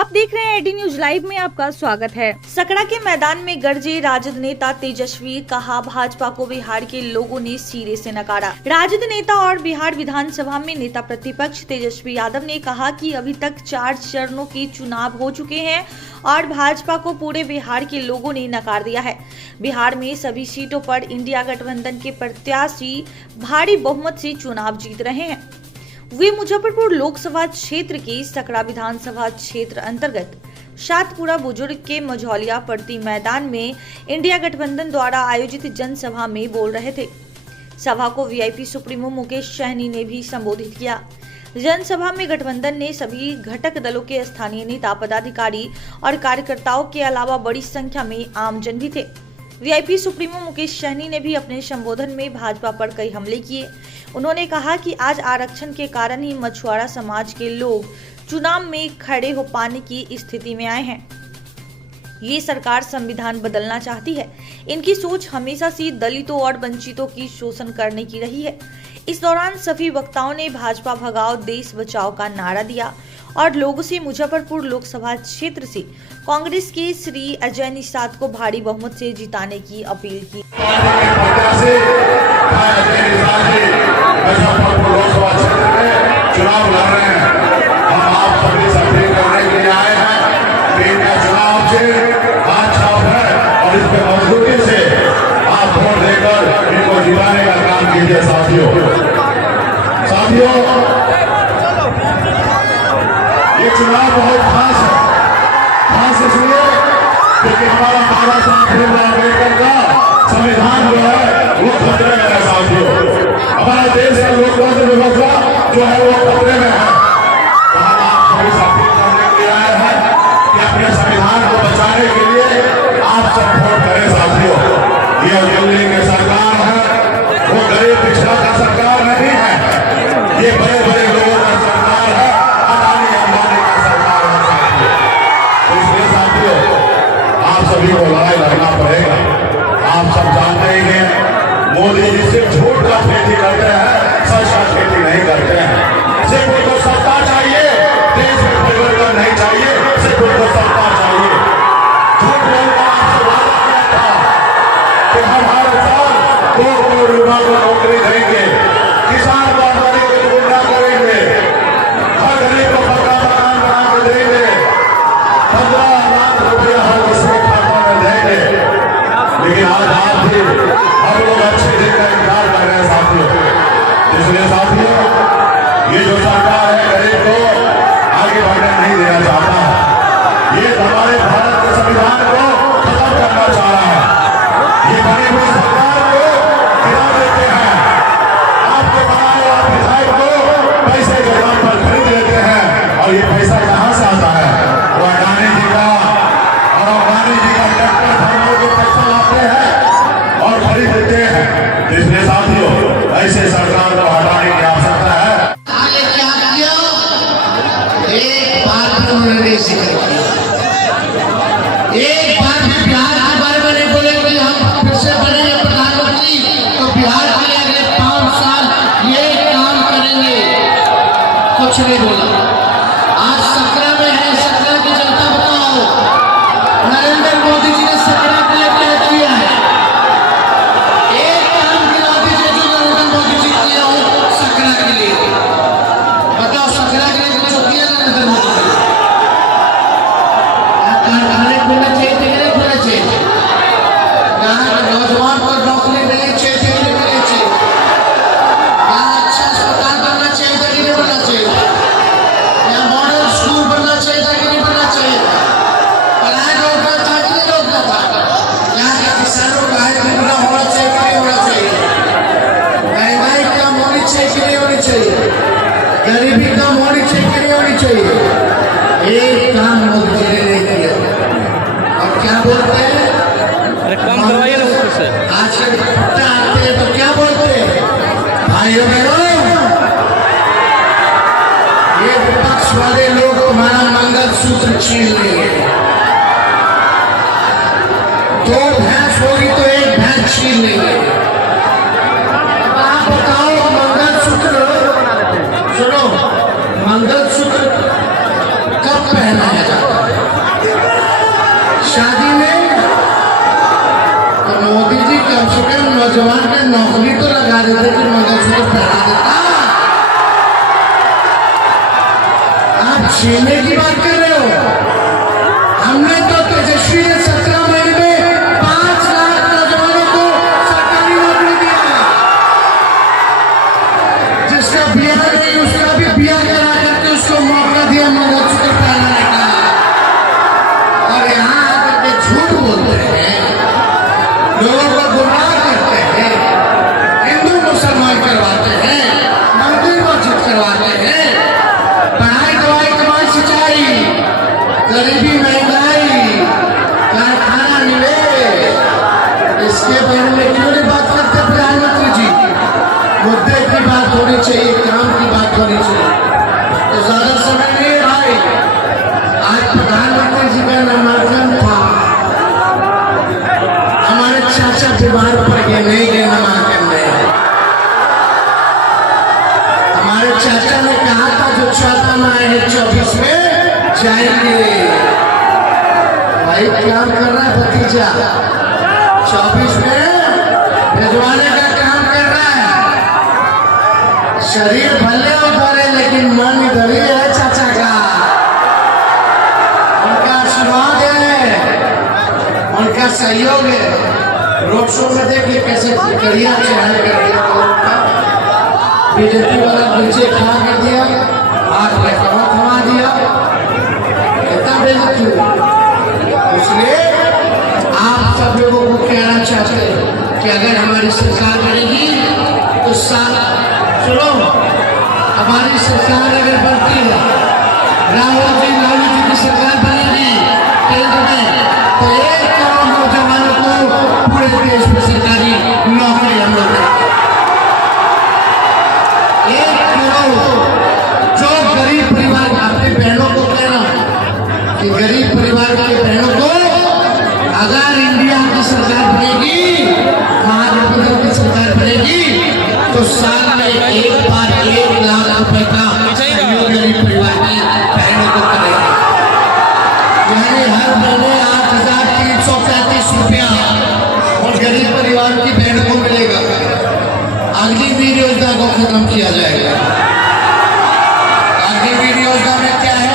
आप देख रहे हैं एडी न्यूज लाइव में आपका स्वागत है। सकरा के मैदान में गरजे राजद नेता तेजस्वी, कहा भाजपा को बिहार के लोगों ने सिरे से नकारा। राजद नेता और बिहार विधानसभा में नेता प्रतिपक्ष तेजस्वी यादव ने कहा कि अभी तक 4 चरणों के चुनाव हो चुके हैं और भाजपा को पूरे बिहार के लोगों ने नकार दिया है। बिहार में सभी सीटों पर इंडिया गठबंधन के प्रत्याशी भारी बहुमत से चुनाव जीत रहे हैं। वे मुजफ्फरपुर लोकसभा क्षेत्र के सकरा विधानसभा क्षेत्र अंतर्गत शातपुरा बुजुर्ग के मझौलिया पड़ती मैदान में इंडिया गठबंधन द्वारा आयोजित जनसभा में बोल रहे थे। सभा को वीआईपी सुप्रीमो मुकेश सहनी ने भी संबोधित किया। जनसभा में गठबंधन ने सभी घटक दलों के स्थानीय नेता, पदाधिकारी और कार्यकर्ताओं के अलावा बड़ी संख्या में आमजन भी थे। वीआईपी सुप्रीमो मुकेश सहनी ने भी अपने संबोधन में भाजपा पर कई हमले किए। उन्होंने कहा कि आज आरक्षण के कारण ही मछुआरा समाज के लोग चुनाव में खड़े हो पाने की स्थिति में आए हैं। ये सरकार संविधान बदलना चाहती है। इनकी सोच हमेशा से दलितों और वंचितों की शोषण करने की रही है। इस दौरान सभी वक्ताओं ने भाजपा भगाओ देश बचाओ का नारा दिया और लोगों से मुजफ्फरपुर लोकसभा क्षेत्र से कांग्रेस के श्री अजय निषाद को भारी बहुमत से जिताने की अपील की। मुजफ्फरपुर लोकसभा क्षेत्र में चुनाव लड़ रहे हैं। हम आप सभी से अपील करने के लिए आए हैं कि इनका चुनाव से हाथ छाप है और इस पे मजबूती से आप वोट देकर इनको जिताने का काम कीजिए। साथियों ये चुनाव बहुत खास है। खास इसलिए क्योंकि हमारा बाबा साहब भीमराव अम्बेडकर का संविधान जो है वो खतरे में है। साथियों, हमारे देश का लोकतंत्र व्यवस्था जो है वो खतरे में है। तो हम आप सभी से अपील करने के लिए आए हैं कि अपने संविधान को बचाने के लिए आप सब वोट करें। साथियों, ये दिल्ली की सरकार है, वो गरीब पिछड़ा का सरकार नहीं है। ये बड़े बड़े लोगों का सरकार है, अडानी अंबानी का सरकार है। साथियों, तो इसलिए साथियों आप सभी को लड़ाई लड़ना पड़ेगा। आप सब जानते ही हैं मोदी जी सिर्फ झूठ का खेती करते हैं, सच का खेती नहीं करते हैं। सिर्फ उनको सत्ता चाहिए, देश में परिवर्तन नहीं चाहिए, सिर्फ उनको सत्ता चाहिए। झूठ बोलकर आपसे वादा किया था कि हम हर साल 2 करोड़ युवाओं को नौकरी देंगे, किसान को आबादी को गुमराह करेंगे, हर गरीब को पक्का मकान बना कर देंगे, 15 लाख रुपया हर किसी के खाता में देंगे। लेकिन आज आप भी हम लोग अच्छे दिन का इंतजार कर रहे हैं। साथियों, इसलिए साथियों ये जो सरकार है गरीब को आगे बढ़ने नहीं देना चाहता है। ये हमारे भारत के संविधान को खत्म करना चाह रहा है। ये बनी हुई सरकार को गिरा देते हैं। आपके बनाए हुए विधायक को पैसे के दाम पर खरीद लेते हैं और ये पैसा कहाँ से आता है? वो अडानी जी का और अंबानी जी का ट्रैक्टर खरीदने के पैसा लाते हैं और खरीद देते हैं। इसलिए साथियों ऐसे सरकार को हटाने की आवश्यकता है। आगे क्या किया? एक बार भी उन्होंने नहीं जिक्र किया। एक बार भी बिहार के बारे में नहीं बोले कि हम फिर से बनेंगे प्रधानमंत्री तो बिहार के लिए अगले 5 साल ये काम करेंगे, कुछ नहीं बोला। आज सकरा में है, सकरा की जनता बताओ नरेंद्र मोदी जी ने सकरा के लिए क्या किया है? एक काम गिरा दीजिए जो नरेंद्र मोदी जी किया हो सकरा के लिए। बताओ सकरा के लिए कुछ किया नरेंद्र मोदी जी? कारखाने खुलना चाहिए थे कि नहीं खुलना चाहिए? यहाँ नौजवान को नौकरी मिलनी चाहिए थी कि नहीं मिलनी चाहिए? यहाँ अच्छा अस्पताल बनना चाहिए था कि नहीं बनना चाहिए? यहाँ मॉडल स्कूल बनना चाहिए था कि नहीं बनना चाहिए? पढ़ाई रोकना था कि नहीं रोकना था? यहाँ के किसानों का आय दुगना होना चाहिए कि नहीं होना चाहिए? महंगाई कम होनी चाहिए कि नहीं होनी चाहिए? गरीबी कम होनी चाहिए कि नहीं होनी चाहिए? एक काम मोदी जी ने नहीं किया। और क्या बोलते हैं? अरे कम करवाइए ना उससे। आज के पट्टा आते हैं तो क्या बोलते हैं? भाइयों बहनों, ये विपक्ष वाले लोग हमारा मंगलसूत्र छीन लेंगे। 2 भैंस होगी तो 1 भैंस छीन लेंगे। अब आप बताओ मंगलसूत्र, सुनो, मंगलसूत्र कब पहनाया जाता है? नौकरी तो लगा देते कि मंगलसूत्र पहना देता। आप छीनने की बात कर रहे हो। हमने तो तेजस्वी ने 17 महीने में 5 लाख नौजवानों को सरकारी नौकरी दिया। जिसका ब्याह नहीं उसका भी ब्याह करा करके उसको मौका दिया मंगलसूत्र पहनाने का। और यहाँ आकर के झूठ बोलते हैं, लोगों को गुमराह करते हैं, हिंदू मुसलमान करवाते हैं, मंदिर मस्जिद करवाते हैं, पढ़ाई दवाई कमाई सिंचाई, गरीबी महंगाई, कारखाना निवेश, इसके बारे में क्यों नहीं बात करते प्रधानमंत्री जी? मुद्दे की बात होनी चाहिए, काम की बात होनी चाहिए। तो ज्यादा समय नहीं है भाई। आज प्रधानमंत्री जी का नामांकन था, हमारे चाचा बीमार पड़ गए, नहीं गए नामांकन में। हमारे चाचा ने कहा था जो 14 में आए हैं 24 में जाएंगे। भाई काम कर रहा है भतीजा, 24 में भिजवाने का काम कर रहा है। शरीर भले उधर है लेकिन मन इधर ही है चाचा का। उनका आशीर्वाद है, उनका सहयोग है। रोड शो में देखिए कैसे कड़िया चढ़ाई कर दिया, बीजेपी वाला नीचे खड़ा कर दिया, हाथ में कमर थमा दिया, कितना बेइज्जती हुआ। इसलिए आप सब लोगों को कहना चाहते हैं कि अगर हमारी सरकार बनेगी तो सुनो, हमारी सरकार अगर बनती है, राहुल जी की सरकार बनेगी केंद्र में, तो 1 करोड़ नौजवानों को पूरे देश में सरकारी नौकरी हम लोग देंगे। 1 करोड़। जो गरीब परिवार, अपनी बहनों को कहना कि गरीब परिवार की बहनों को अगर इंडिया की सरकार बनेगी, महागठबंधन की सरकार बनेगी, तो साल में एक बार 1 लाख रुपए का सहयोग गरीब परिवार की बहनों को करेगा। यानी हर महीने 8,335 रुपया और गरीब परिवार की बहनों को मिलेगा। अग्निवीर योजना को खत्म किया जाएगा। अग्निवीर योजना में क्या है?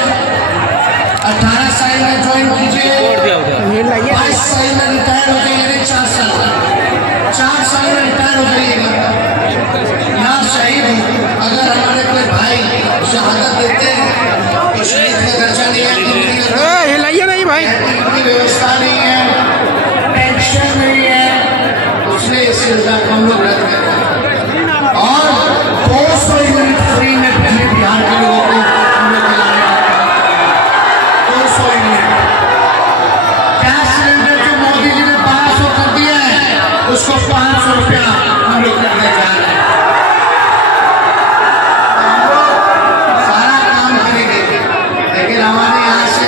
18 साल में ज्वाइन कीजिए, 22 साल में रिटायर हो जाइए, 4 साल में रिटायर हो जाइएगा। या शहीद अगर हमारे कोई भाई शहादत देते हैं तो शहीद का खर्चा नहीं है, हिलाइए नहीं भाई, की व्यवस्था नहीं है, पेंशन नहीं है, उसने इस योजना को हम लोग रद्द कर दिया। और 200 यूनिट फ्री में पहले बिहार के लोगों को हम लोग दिलाने वाले हैं। 200 यूनिट गैस सिलेंडर जो मोदी जी ने 1200 कर दिया है, उसको 500 रुपया हम लोग करने जा रहे हैं। हम लोग सारा काम करेंगे, लेकिन हमारे यहाँ से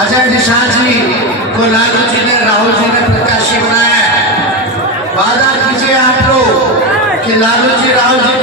अजय निषाद जी को लालू जी ने, राहुल जी ने प्रत्याशी बनाया है। वादा कीजिए आप लोग कि लालू जी राहुल जी